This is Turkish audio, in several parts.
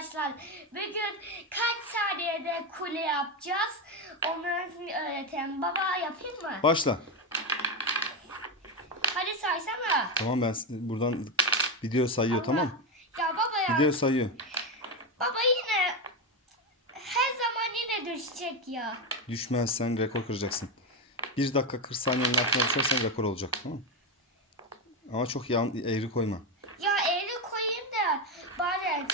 arkadaşlar. Bugün kaç saniyede kule yapacağız? Onu öğretelim. Baba yapayım mı? Başla. Hadi saysana. Tamam ben buradan video sayıyor tamam mı? Ya baba ya. Video sayıyor. Baba yine her zaman yine düşecek ya. Düşmezsen rekor kıracaksın. 1 dakika 40 saniyenin altına düşersen rekor olacak tamam mı? Ama çok yan, eğri koyma. Ya eğri koyayım da bazen.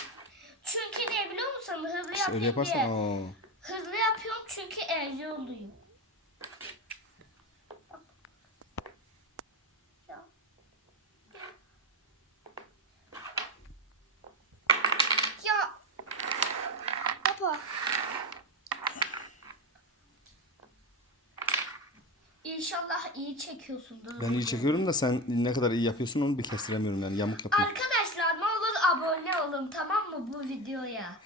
Çünkü ne biliyor musun? Hızlı İşte yapayım öyle yaparsan diye. aa, Hızlı yapıyorum çünkü. Baba. İnşallah iyi çekiyorsundur. ben iyi çekiyorum da sen ne kadar iyi yapıyorsun onu bir kestiremiyorum yani yamuk yapıyorum. Arkadaşlar olun tamam mı bu videoya?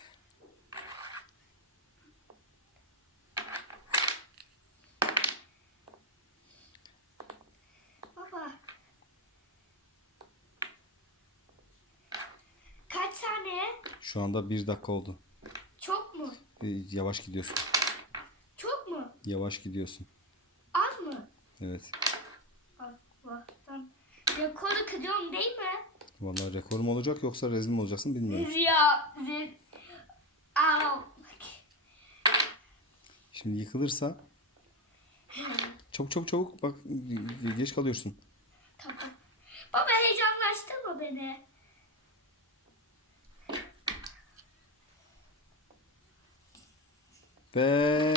Baba. Kaç saniye? Şu anda 1 dakika oldu. Çok mu? Ee, yavaş gidiyorsun. Çok mu? Yavaş gidiyorsun. Az mı? Evet. Allah'tan. Rekoru kırıyorum değil mi? Vallahi rekor mu olacak yoksa rezil mi olacaksın bilmiyorum. Ya. Re... Au. Şimdi yıkılırsa çabuk çabuk çabuk bak geç kalıyorsun. Tamam. Baba heyecanlaştırma beni. Ve